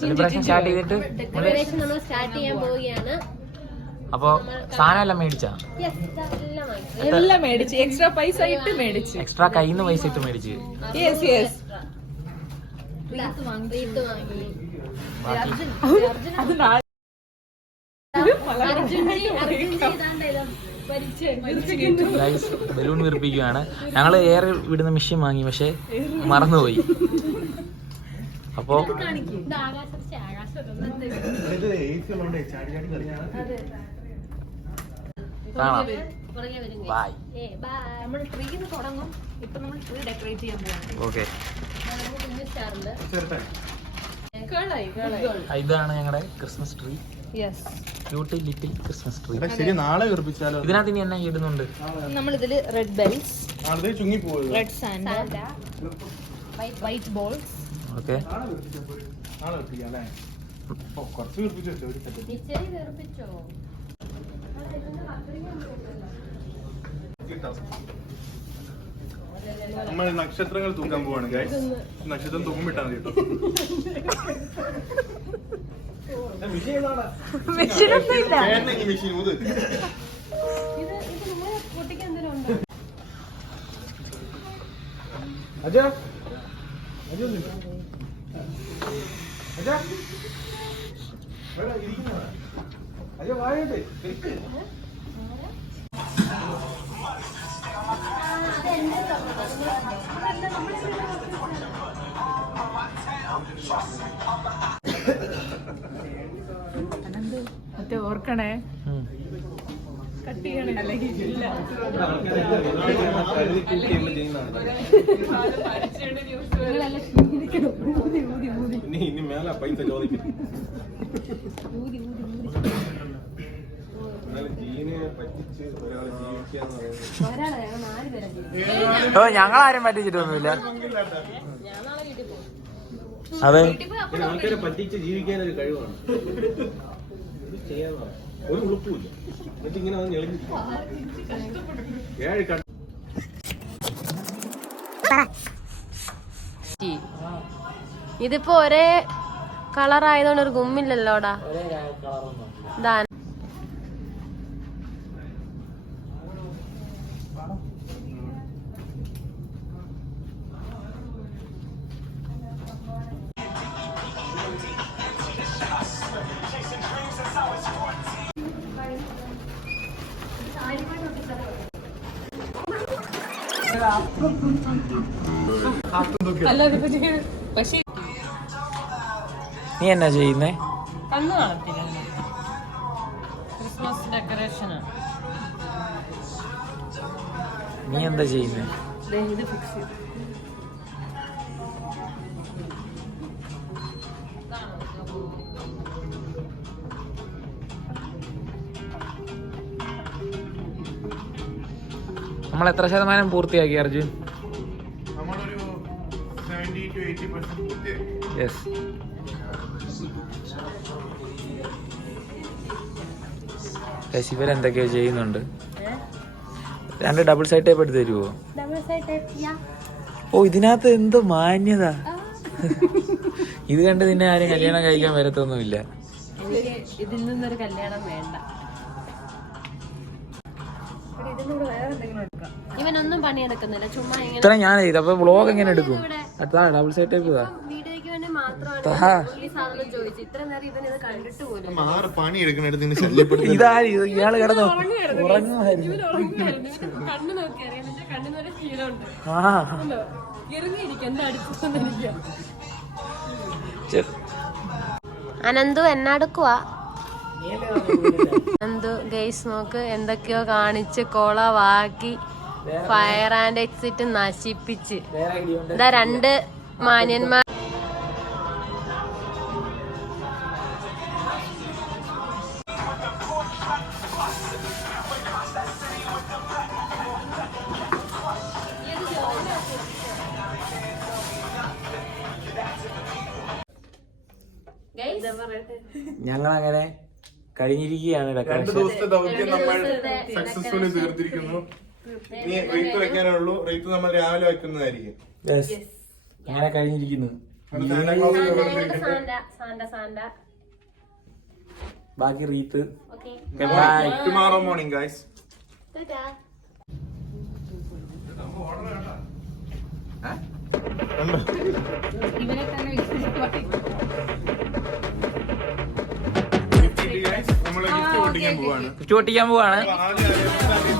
Celebration start ചെയ്തിട്ട് അപ്പൊ സാധനം എല്ലാം മേടിച്ചാ? എല്ലാം മേടിച്ച്, എക്സ്ട്രാ പൈസ ഇട്ട് മേടിച്ച്, എക്സ്ട്രാ കയ്യിൽ നിന്ന് പൈസ ഇട്ട് മേടിച്ച്. ബലൂൺ വീർപ്പിക്കുകയാണ്. ഞങ്ങള് എയർ വിടുന്ന മെഷീൻ വാങ്ങി, പക്ഷെ മറന്നുപോയി. അപ്പോ ഇതാണ് ഞങ്ങളുടെ Christmas tree. Cute little Christmas tree. ഇതിനകത്ത് ഇനി എന്നാ ഇടുന്നുണ്ട്? നമ്മൾ ഇതില് red bells, red Santa, white balls. Okay, നമ്മൾ നക്ഷത്രങ്ങൾ തൂക്കാൻ പോവാണ്. നക്ഷത്രം തൂക്കുമിട്ടാ മതി കേട്ടോ. മറ്റേ ഓർക്കണേ, കട്ട് ചെയ്യണേ, അല്ലെങ്കിൽ ഇനി മേല പൈസ ചോദിക്കും. ഞങ്ങളാരും പറ്റിച്ചിട്ടൊന്നുമില്ല. അതെ, ആൾക്കാരെ പറ്റിച്ച് ജീവിക്കാനൊരു കഴിവാണ്. ചെയ്യാൻ ഒരു ഉളുപ്പില്ല. എന്നിട്ട് ഇങ്ങനെ ഇതിപ്പോ ഒരേ കളർ ആയതുകൊണ്ട് ഒരു ഗുമ്മില്ലല്ലോടാ. നീ എന്നാ ചെയ്യുന്നേ? കണ്ണു കാണത്തില്ല. ക്രിസ്മസ് ഡെക്കറേഷന്. നീ എന്താ ചെയ്യുന്നേ? ഇത് ഫിക്സ് ചെയ്തു. നമ്മൾ എത്ര ശതമാനം പൂർത്തിയാക്കി അർജുൻ? നമ്മളൊരു 70 to 80% പൂർത്തിയാക്കി. യെസ്. ഇവരെന്തൊക്കെയോ ചെയ്യുന്നുണ്ട്. രണ്ട് ഡബിൾ സൈഡ് ടേപ്പ് എടുത്ത് തരുമോ? ഓ, ഇതിനകത്ത് എന്ത് മാന്യത! ഇത് കണ്ട് നിന്നെ ആരും കല്യാണം കഴിക്കാൻ വരത്തൊന്നുമില്ല. ഇതിൽ നിന്നൊരു കല്യാണം വേണ്ട. ഇവനൊന്നും പണിയെടുക്കുന്നില്ല, ചുമ്മാ ഇത്ര ഞാൻ ചെയ്ത്. അപ്പൊ വ്ളോഗ് എങ്ങനെ എടുക്കും? ഡബിൾ സൈഡ് ടേപ്പ് വീഡിയോയ്ക്ക് വേണ്ടി മാത്രമാണ് ചോദിച്ചു. ഇത്ര നേരം ഇവൻ ഇത് കണ്ടിട്ട് പോലും ഇതാര് ഇയാള് കിടന്നു ഉറങ്ങുമായിരുന്നു. കണ്ണു നോക്കി അറിയാം, കണ്ണിനൊരു ശീലമുണ്ട്. അനന്തു എന്നാടുക്കുവാ? അനന്തു ഗൈസ് നോക്ക്, എന്തൊക്കെയോ കാണിച്ച് കൊളവാക്കി ഫയർ ആൻഡ് എക്സിറ്റ് നശിപ്പിച്ച്. ഇതാ രണ്ട് മാന്യന്മാർ. ഞങ്ങളങ്ങനെ കഴിഞ്ഞിരിക്കുകയാണ് 2 ഡെക്കറേഷൻ. ദിവസത്തെ ദൗത്യം നമ്മൾ സക്സസ്ഫുള്ളി തീർത്തിരിക്കുന്നു. ഇനി റീത്ത് വെക്കാനേ ഉള്ളൂ. റീത്ത് നമ്മൾ രാവിലെ വെക്കുന്നതായിരിക്കും. Yes. അങ്ങനെ കഴിഞ്ഞിരിക്കുന്നു. സാന്റാ ക്ലോസ് കൊടുത്തിരിക്കട്ടെ. സാന്റ ബാക്കി wreath. Okay bye. Tomorrow morning guys. Tata. ഇവനെ തന്നെ നമ്മള് ഗിഫ്റ്റ് പൊട്ടിക്കാൻ പോവാണ്. ചൂട്ടിക്കാൻ പോവാണ്. ആദ്യം